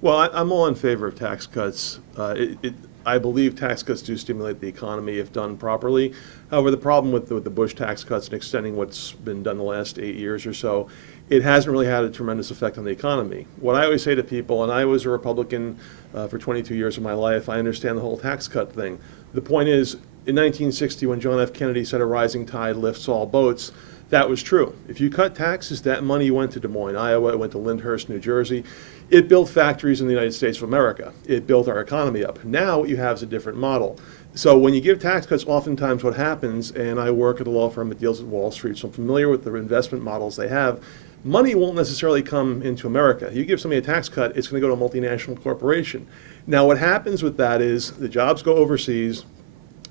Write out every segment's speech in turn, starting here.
Well, I'm all in favor of tax cuts. I believe tax cuts do stimulate the economy if done properly. However, the problem with the Bush tax cuts and extending what's been done the last 8 years or so, it hasn't really had a tremendous effect on the economy. What I always say to people, and I was a Republican for 22 years of my life, I understand the whole tax cut thing. The point is, in 1960, when John F. Kennedy said a rising tide lifts all boats, that was true. If you cut taxes, that money went to Des Moines, Iowa, it went to Lyndhurst, New Jersey. It built factories in the United States of America. It built our economy up. Now what you have is a different model. So when you give tax cuts, oftentimes what happens, and I work at a law firm that deals with Wall Street, so I'm familiar with the investment models they have, money won't necessarily come into America. You give somebody a tax cut, it's going to go to a multinational corporation. Now what happens with that is the jobs go overseas.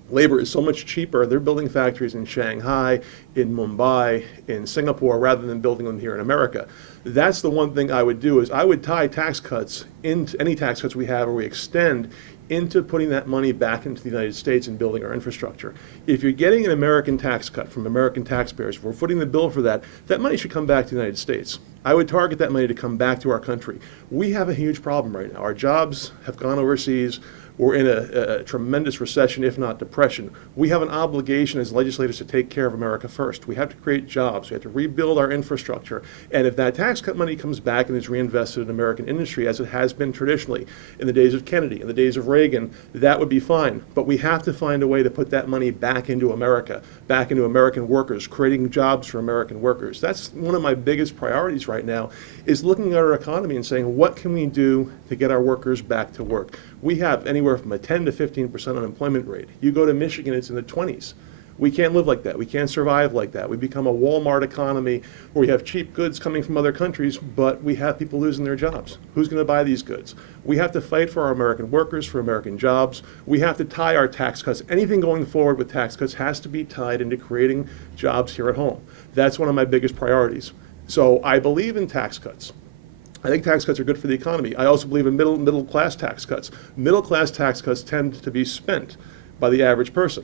Labor is so much cheaper. They're building factories in Shanghai, in Mumbai, in Singapore, rather than building them here in America. That's the one thing I would do, is I would tie tax cuts into any tax cuts we have or we extend into putting that money back into the United States and building our infrastructure. If you're getting an American tax cut from American taxpayers, if we're footing the bill for that, that money should come back to the United States. I would target that money to come back to our country. We have a huge problem right now. Our jobs have gone overseas. We're in a tremendous recession, if not depression. We have an obligation as legislators to take care of America first. We have to create jobs. We have to rebuild our infrastructure. And if that tax cut money comes back and is reinvested in American industry, as it has been traditionally in the days of Kennedy, in the days of Reagan, that would be fine. But we have to find a way to put that money back into America, back into American workers, creating jobs for American workers. That's one of my biggest priorities right now, is looking at our economy and saying, what can we do to get our workers back to work? We have anywhere from a 10 to 15% unemployment rate. You go to Michigan, it's in the 20s. We can't live like that. We can't survive like that. We become a Walmart economy where we have cheap goods coming from other countries, but we have people losing their jobs. Who's going to buy these goods? We have to fight for our American workers, for American jobs. We have to tie our tax cuts. Anything going forward with tax cuts has to be tied into creating jobs here at home. That's one of my biggest priorities. So I believe in tax cuts. I think tax cuts are good for the economy. I also believe in middle class tax cuts. Middle class tax cuts tend to be spent by the average person.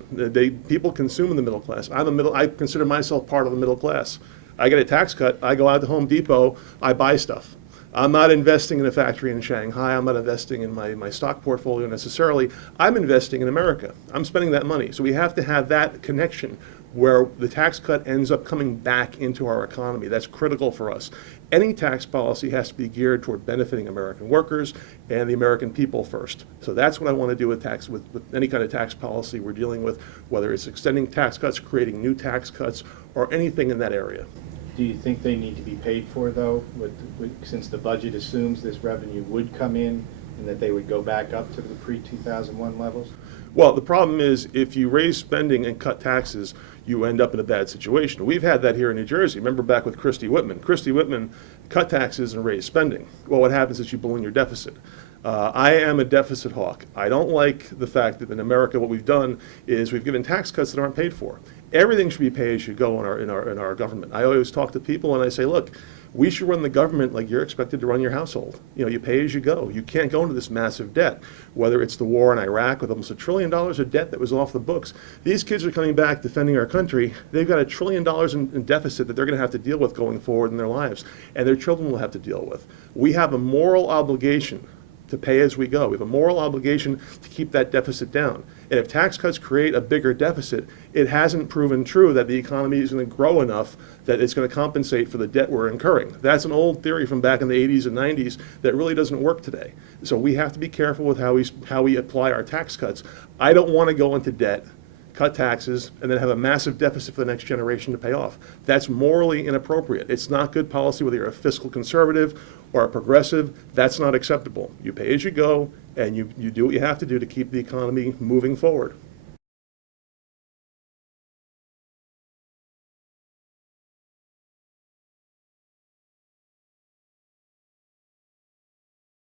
People consume in the middle class. I consider myself part of the middle class. I get a tax cut, I go out to Home Depot, I buy stuff. I'm not investing in a factory in Shanghai. I'm not investing in my stock portfolio necessarily. I'm investing in America. I'm spending that money. So we have to have that connection where the tax cut ends up coming back into our economy. That's critical for us. Any tax policy has to be geared toward benefiting American workers and the American people first. So that's what I want to do with any kind of tax policy we're dealing with, whether it's extending tax cuts, creating new tax cuts, or anything in that area. Do you think they need to be paid for, though, since the budget assumes this revenue would come in and that they would go back up to the pre-2001 levels? Well, the problem is if you raise spending and cut taxes, you end up in a bad situation. We've had that here in New Jersey. Remember back with Christy Whitman. Christy Whitman cut taxes and raised spending. Well, what happens is you balloon your deficit. I am a deficit hawk. I don't like the fact that in America what we've done is we've given tax cuts that aren't paid for. Everything should be pay as you go in our government. I always talk to people and I say, look, we should run the government like you're expected to run your household. You know, you pay as you go. You can't go into this massive debt, whether it's the war in Iraq with almost $1 trillion of debt that was off the books. These kids are coming back defending our country. They've got $1 trillion in deficit that they're going to have to deal with going forward in their lives, and their children will have to deal with. We have a moral obligation to pay as we go. We have a moral obligation to keep that deficit down. And if tax cuts create a bigger deficit, it hasn't proven true that the economy is going to grow enough that it's going to compensate for the debt we're incurring. That's an old theory from back in the 80s and 90s that really doesn't work today. So we have to be careful with how we apply our tax cuts. I don't want to go into debt, cut taxes, and then have a massive deficit for the next generation to pay off. That's morally inappropriate. It's not good policy whether you're a fiscal conservative or a progressive. That's not acceptable. You pay as you go, and you do what you have to do to keep the economy moving forward.